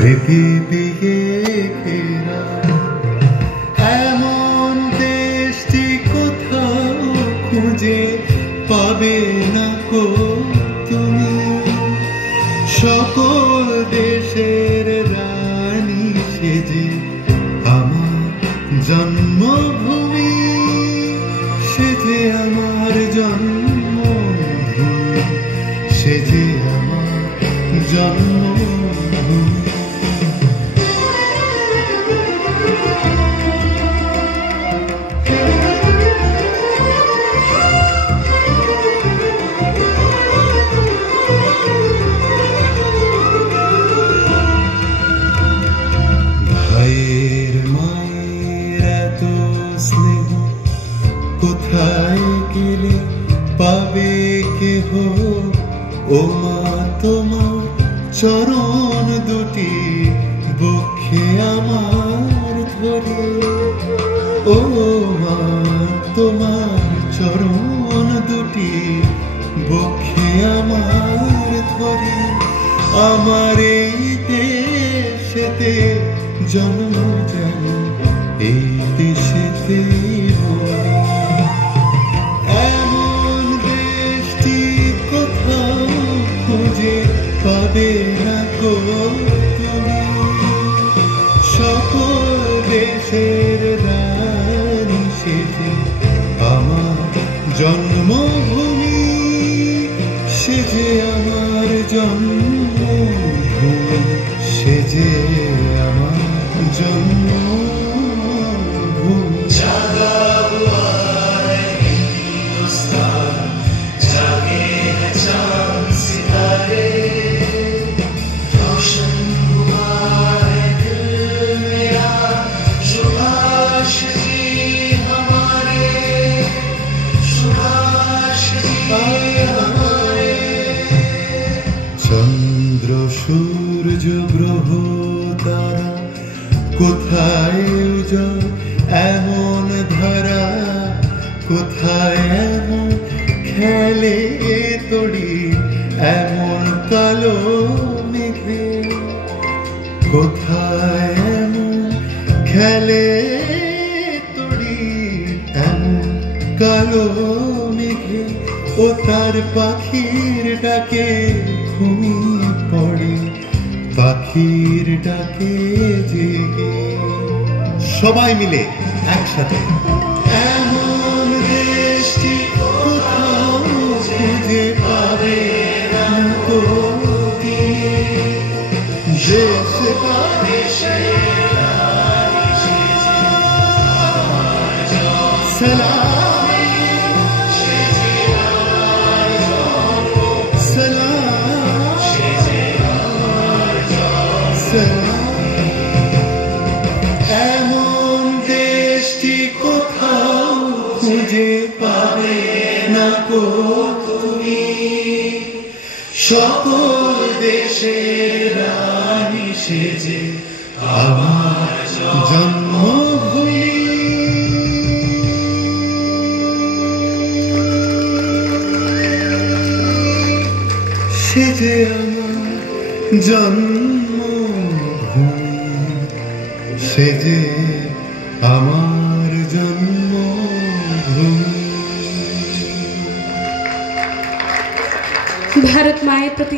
স্মৃতি দিয়ে ঘেরা এমন দেশটি কোথাও খুঁজে পাবে না কো তুমি। সকল দেশের রানী সেজে আমার জন্মভূমি, সেজে আমার জন্মভূমি, সেজে আমার জন্মভূমি। ভাইয়ের মায়ের এত স্নেহ কোথায় গেলে পাবে কেহ, ও মা তোমার চরণ দুটি বক্ষে আমার ধরে। ও মা তোমার চরণ দুটি বক্ষে আমার ধরে। আমার এই দেশেতে জন্ম যেন এই দেশেতে মরে। এমন দেশটি কোথাও খুঁজে পাবে না গো তুমি। সকল দেশের রানী সেজে আমার জন্মভূমি, সেজে আমার জন্মভূমি, সেজে আমার জন্মভূমি। চন্দ্র সূর্য গ্রহ তারা কোথায় উজ্জ্বল এমন ধারা, কোথায় এমন খেলে তড়ি এমন কালো মেঘে। কোথায় এমন খেলে তড়ি এমন কালো মেঘে। ও তার পাখির ডাকে ঘুমিয়ে পড়ে, পাখির ডাকে জেগে। সবাই মিলে একসাথে এমন দেশটি কোথাও খুঁজে পাবে না তো এমন দেশটি কোথাও খুঁজে পাবে না গো তুমি। সকল দেশের রানী সেজে আমার জন্মভূমি, সেজে আমার জন্মভূমি, সেজে আমার জন্মভূমি। ভারত মায়ের প্রতি